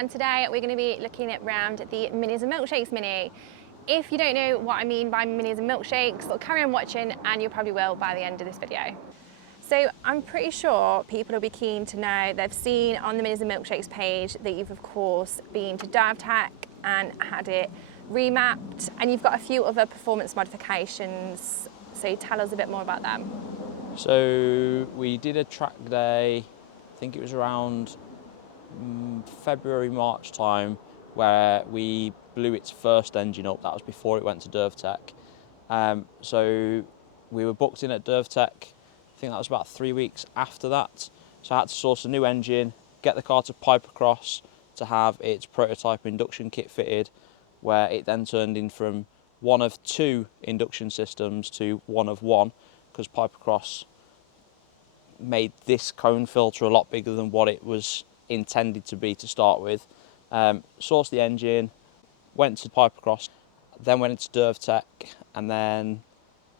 and today we're going to be looking at around the Minis and Milkshakes Mini. If you don't know what I mean by Minis and Milkshakes, well, carry on watching and you probably will by the end of this video. So I'm pretty sure people will be keen to know, they've seen on the Minis and Milkshakes page that you've of course been to DriveTech and had it remapped, and you've got a few other performance modifications. So tell us a bit more about them. So we did a track day, I think it was around February, March time, where we blew its first engine up. That was before it went to DriveTech. So we were booked in at DriveTech, I think that was about 3 weeks after that. So I had to source a new engine, get the car to pipe across to have its prototype induction kit fitted, where it then turned in from one of two induction systems to one of one, because pipe across made this cone filter a lot bigger than what it was intended to be to start with. Sourced the engine, went to pipe across, then went into DriveTech, and then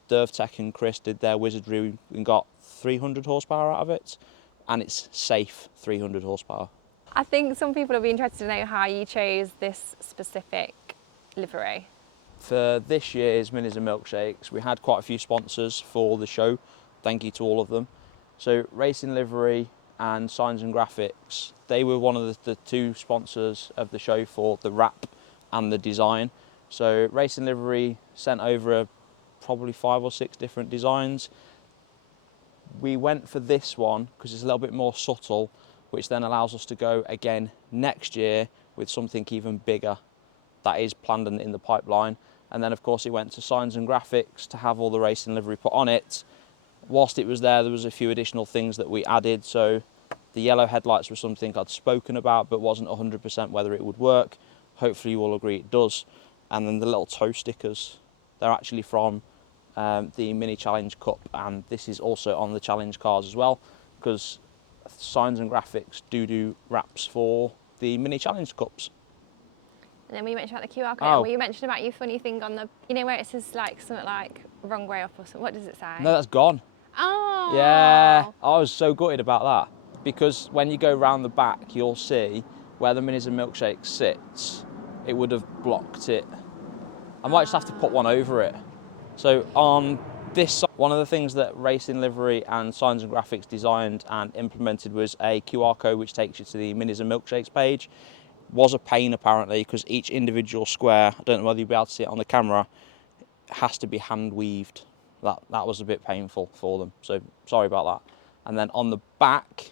DriveTech and Chris did their wizardry and got 300 horsepower out of it, and it's safe 300 horsepower. I think some people will be interested to know how you chose this specific livery. For this year's Minis and Milkshakes, we had quite a few sponsors for the show. Thank you to all of them. So Racing Livery and Signs and Graphics, they were one of the two sponsors of the show for the wrap and the design. So Racing Livery sent over probably 5 or 6 different designs. We went for this one because it's a little bit more subtle, which then allows us to go again next year with something even bigger that is planned and in the pipeline. And then of course it went to Signs and Graphics to have all the Racing Livery put on it. Whilst it was there was a few additional things that we added. So the yellow headlights were something I'd spoken about but wasn't 100% whether it would work. Hopefully you all agree it does. And then the little toe stickers, they're actually from the Mini Challenge Cup, and this is also on the Challenge cars as well, because Signs and Graphics do wraps for the Mini Challenge Cups. And then we mentioned about the QR code, and you mentioned about your funny thing on the, you know, where it says like something like wrong way up or something. What does it say? No, that's gone. Oh. Yeah, I was so gutted about that, because when you go round the back, you'll see where the Minis and Milkshakes sits. It would have blocked it. I might just have to put one over it. So on this side, one of the things that Racing Livery and Signs and Graphics designed and implemented was a QR code which takes you to the Minis and Milkshakes page. Was a pain apparently, because each individual square, I don't know whether you'll be able to see it on the camera, has to be hand weaved. That was a bit painful for them, so sorry about that. And then on the back,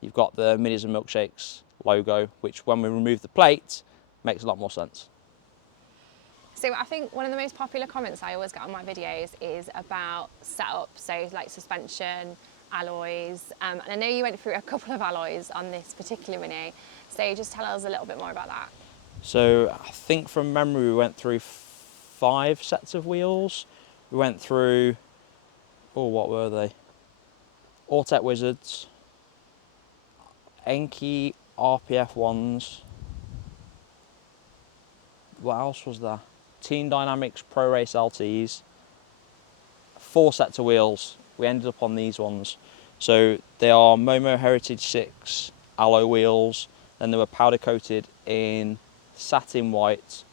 you've got the Minis and Milkshakes logo, which when we remove the plate, makes a lot more sense. So I think one of the most popular comments I always get on my videos is about setup, so like suspension, alloys, and I know you went through a couple of alloys on this particular Mini, so just tell us a little bit more about that. So I think from memory we went through 5 sets of wheels. We went through, what were they? Autech Wizards, Enki RPF ones. What else was there? Team Dynamics Pro Race LTs. 4 sets of wheels. We ended up on these ones. So they are Momo Heritage 6 alloy wheels, and they were powder coated in satin white.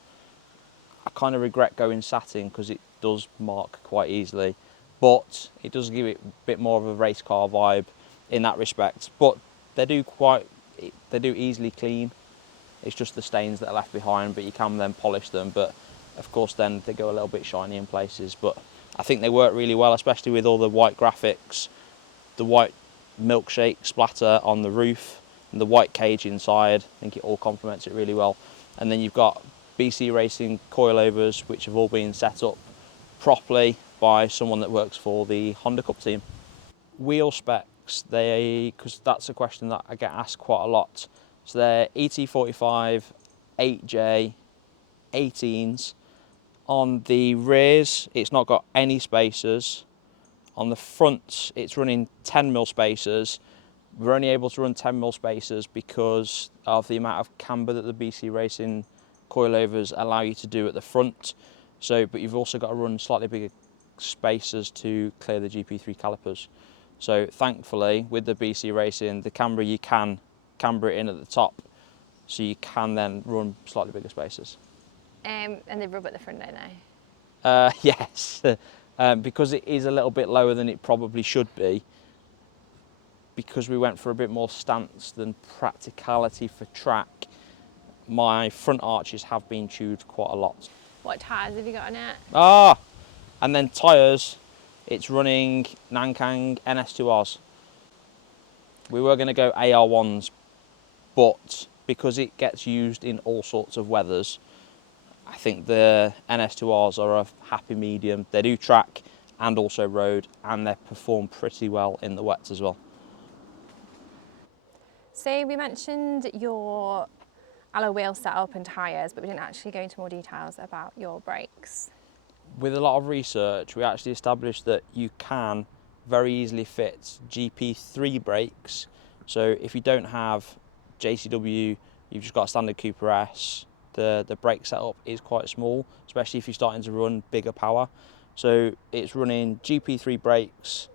I kind of regret going satin because it does mark quite easily, but it does give it a bit more of a race car vibe in that respect. But they do easily clean. It's just the stains that are left behind, but you can then polish them. But of course then they go a little bit shiny in places. But I think they work really well, especially with all the white graphics, the white milkshake splatter on the roof, and the white cage inside. I think it all complements it really well. And then you've got BC Racing coilovers, which have all been set up properly by someone that works for the Honda Cup team. Wheel specs, because that's a question that I get asked quite a lot. So they're ET45 8J 18s. On the rears, it's not got any spacers. On the front, it's running 10mm spacers. We're only able to run 10mm spacers because of the amount of camber that the BC Racing coilovers allow you to do at the front. So, but you've also got to run slightly bigger spacers to clear the GP3 calipers. So thankfully, with the BC Racing, the camber, you can camber it in at the top, so you can then run slightly bigger spaces. And they rub at the front, don't they? Yes, because it is a little bit lower than it probably should be, because we went for a bit more stance than practicality for track, my front arches have been chewed quite a lot. What tyres have you got on it? And then tyres, it's running Nankang NS2Rs. We were going to go AR1s, but because it gets used in all sorts of weathers, I think the NS2Rs are a happy medium. They do track and also road, and they perform pretty well in the wets as well. So we mentioned your alloy wheel setup and tyres, but we didn't actually go into more details about your brakes. With a lot of research, we actually established that you can very easily fit GP3 brakes. So if you don't have JCW, you've just got a standard Cooper S, the brake setup is quite small, especially if you're starting to run bigger power. So it's running GP3 brakes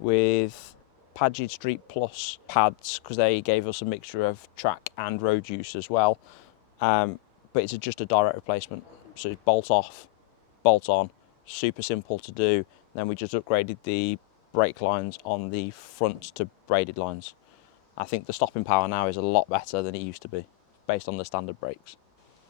with Padgett Street Plus pads, because they gave us a mixture of track and road use as well. But it's just a direct replacement. So it's bolt off, bolt on, super simple to do. Then we just upgraded the brake lines on the front to braided lines. I think the stopping power now is a lot better than it used to be, based on the standard brakes.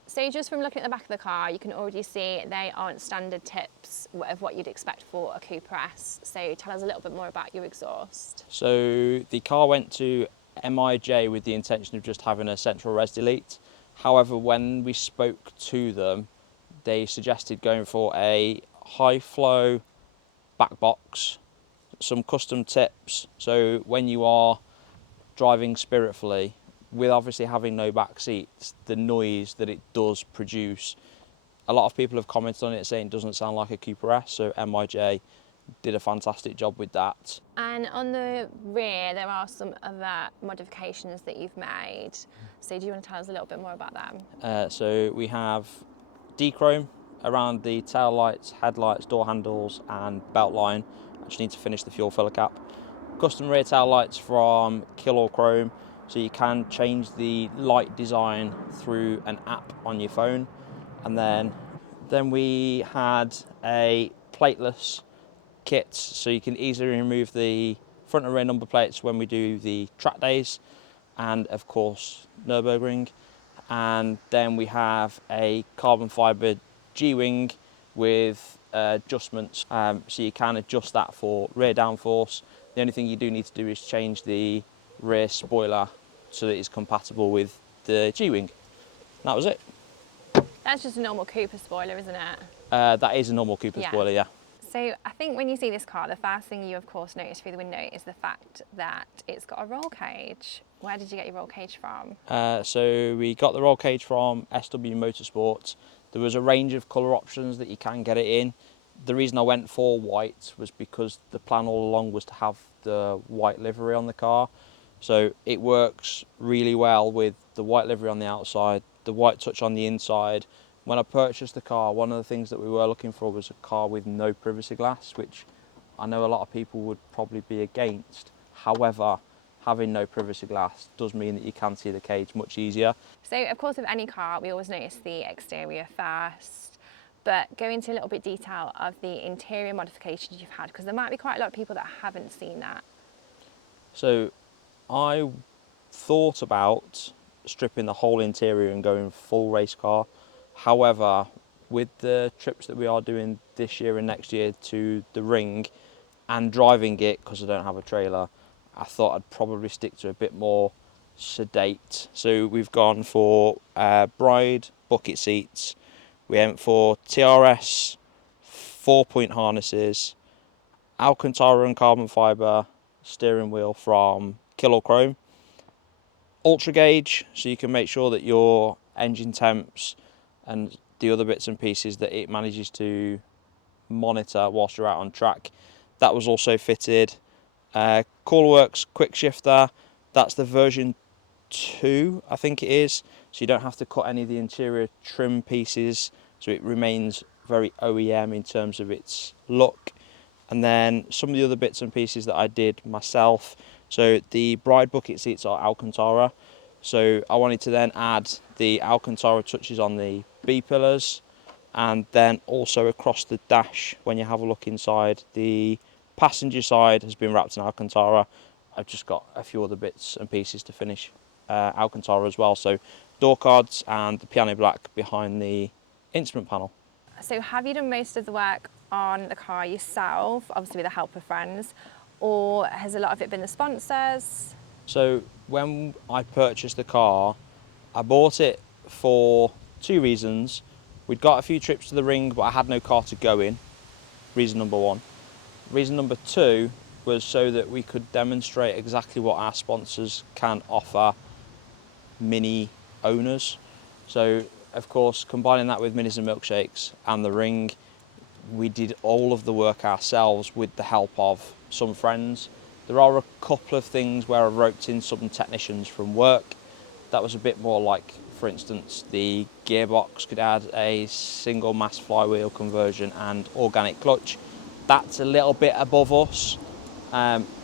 So just from looking at the back of the car, you can already see they aren't standard tips of what you'd expect for a Cooper S. So tell us a little bit more about your exhaust. So the car went to MIJ with the intention of just having a central res delete. However, when we spoke to them, they suggested going for a high flow back box, some custom tips. So when you are driving spiritfully, with obviously having no back seats, the noise that it does produce, a lot of people have commented on it saying it doesn't sound like a Cooper S, so MIJ did a fantastic job with that. And on the rear, there are some other modifications that you've made. So do you want to tell us a little bit more about them? So we have D-chrome around the tail lights, headlights, door handles and belt line. I just need to finish the fuel filler cap. Custom rear tail lights from Kill Chrome, so you can change the light design through an app on your phone. And then we had a plateless kit, so you can easily remove the front and rear number plates when we do the track days, and of course Nürburgring. And then we have a carbon fibre G-wing with adjustments, so you can adjust that for rear downforce. The only thing you do need to do is change the rear spoiler so that it's compatible with the G-wing. That was it. That's just a normal Cooper spoiler, isn't it? That is a normal Cooper spoiler, yeah. So I think when you see this car, the first thing you of course notice through the window is the fact that it's got a roll cage. Where did you get your roll cage from? So we got the roll cage from SW Motorsports. There was a range of colour options that you can get it in. The reason I went for white was because the plan all along was to have the white livery on the car. So it works really well with the white livery on the outside, the white touch on the inside. When I purchased the car, one of the things that we were looking for was a car with no privacy glass, which I know a lot of people would probably be against. However, having no privacy glass does mean that you can see the cage much easier. So of course with any car, we always notice the exterior first, but go into a little bit detail of the interior modifications you've had, because there might be quite a lot of people that haven't seen that. So I thought about stripping the whole interior and going full race car. However, with the trips that we are doing this year and next year to the ring and driving it, because I don't have a trailer, I thought I'd probably stick to a bit more sedate. So we've gone for bride bucket seats. We went for TRS 4-point harnesses, Alcantara and carbon fibre steering wheel from Kill Chrome, ultra gauge, so you can make sure that your engine temps and the other bits and pieces that it manages to monitor whilst you're out on track. That was also fitted. Coolworks quick shifter, that's the version 2 I think it is, so you don't have to cut any of the interior trim pieces, so it remains very OEM in terms of its look. And then some of the other bits and pieces that I did myself. So the bride bucket seats are Alcantara. So I wanted to then add the Alcantara touches on the B-pillars, and then also across the dash. When you have a look inside, the passenger side has been wrapped in Alcantara. I've just got a few other bits and pieces to finish Alcantara as well. So door cards and the piano black behind the instrument panel. So have you done most of the work on the car yourself, obviously with the help of friends, or has a lot of it been the sponsors? So when I purchased the car, I bought it for two reasons. We'd got a few trips to the ring, but I had no car to go in. Reason number one. Reason number two was so that we could demonstrate exactly what our sponsors can offer Mini owners. So, of course, combining that with Minis and Milkshakes and the ring, we did all of the work ourselves with the help of some friends. There are a couple of things where I roped in some technicians from work. That was a bit more like, for instance, the gearbox could add a single mass flywheel conversion and organic clutch. That's a little bit above us.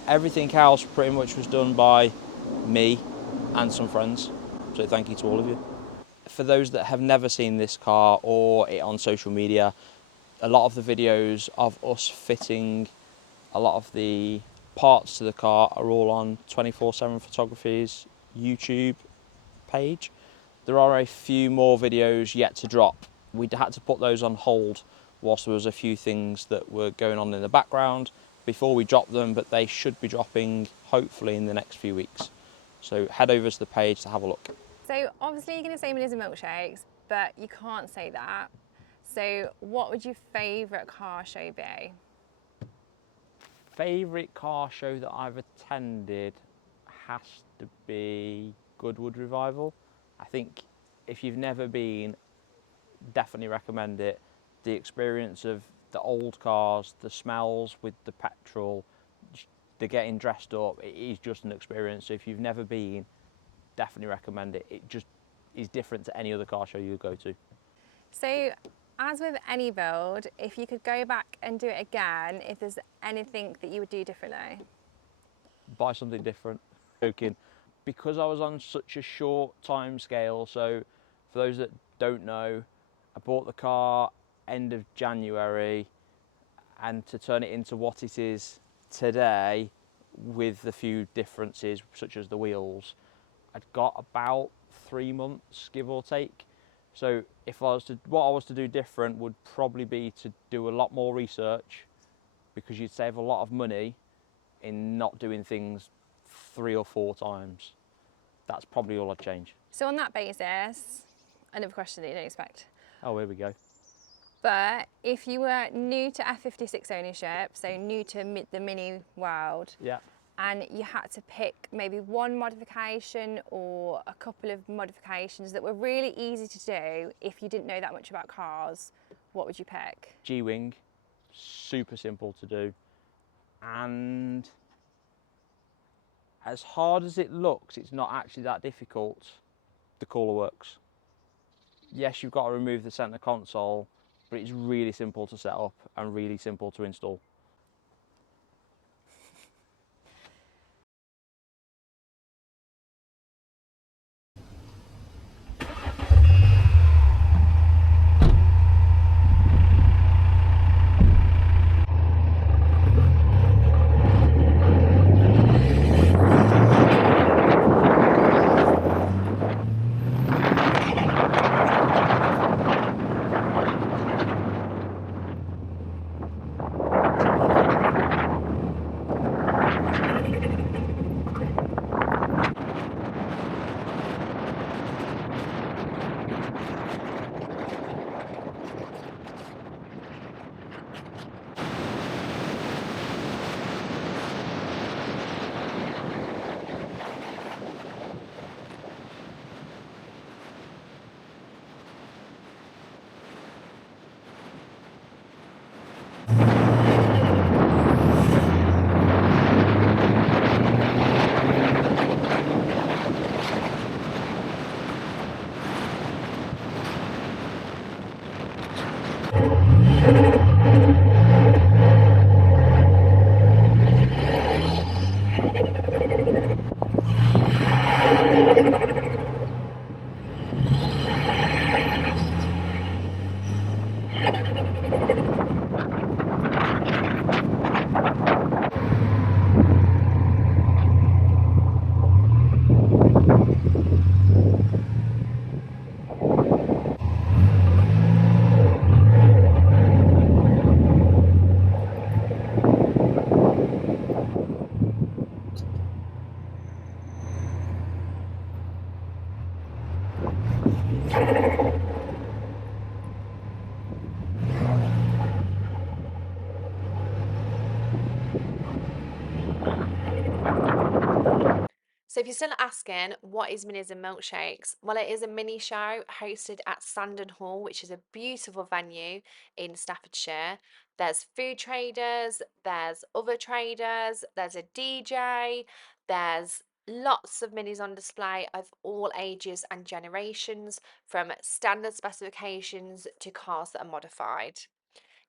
Everything else pretty much was done by me and some friends. So thank you to all of you. For those that have never seen this car or it on social media, a lot of the videos of us fitting a lot of the parts to the car are all on 24/7 Photography's YouTube page. There are a few more videos yet to drop. We had to put those on hold whilst there was a few things that were going on in the background before we drop them, but they should be dropping hopefully in the next few weeks. So head over to the page to have a look. So obviously you're going to say Minis and Milkshakes, but you can't say that. So what would your favourite car show be? Favourite car show that I've attended has to be Goodwood Revival. I think if you've never been, definitely recommend it. The experience of the old cars, the smells with the petrol, the getting dressed up, it is just an experience. So if you've never been, definitely recommend it. It just is different to any other car show you go to. So as with any build, if you could go back and do it again, if there's anything that you would do differently? Buy something different. Joking. Because I was on such a short time scale, so for those that don't know, I bought the car end of January, and to turn it into what it is today with a few differences such as the wheels, I'd got about 3 months, give or take. So if I was to, what I was to do different would probably be to do a lot more research, because you'd save a lot of money in not doing things 3 or 4 times. That's probably all I'd change. So on that basis, another question that you don't expect. Oh, here we go. But if you were new to F56 ownership, so new to the Mini world, Yeah. and you had to pick maybe one modification or a couple of modifications that were really easy to do if you didn't know that much about cars, what would you pick? G-Wing, super simple to do. And as hard as it looks, it's not actually that difficult. The cooler works. Yes, you've got to remove the centre console, but it's really simple to set up and really simple to install. So if you're still asking, what is Minis and Milkshakes? Well, it is a mini show hosted at Sandon Hall, which is a beautiful venue in Staffordshire. There's food traders, there's other traders, there's a DJ, there's lots of minis on display of all ages and generations, from standard specifications to cars that are modified.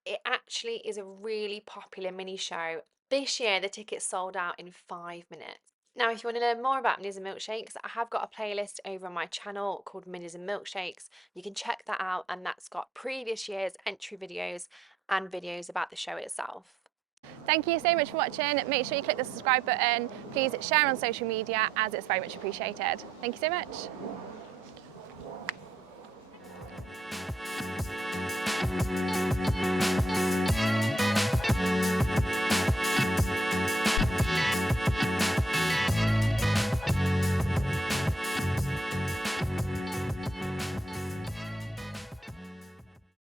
It actually is a really popular mini show. This year, the tickets sold out in 5 minutes. Now, if you want to learn more about Minis and Milkshakes, I have got a playlist over on my channel called Minis and Milkshakes. You can check that out, and that's got previous year's entry videos and videos about the show itself. Thank you so much for watching. Make sure you click the subscribe button. Please share on social media as it's very much appreciated. Thank you so much.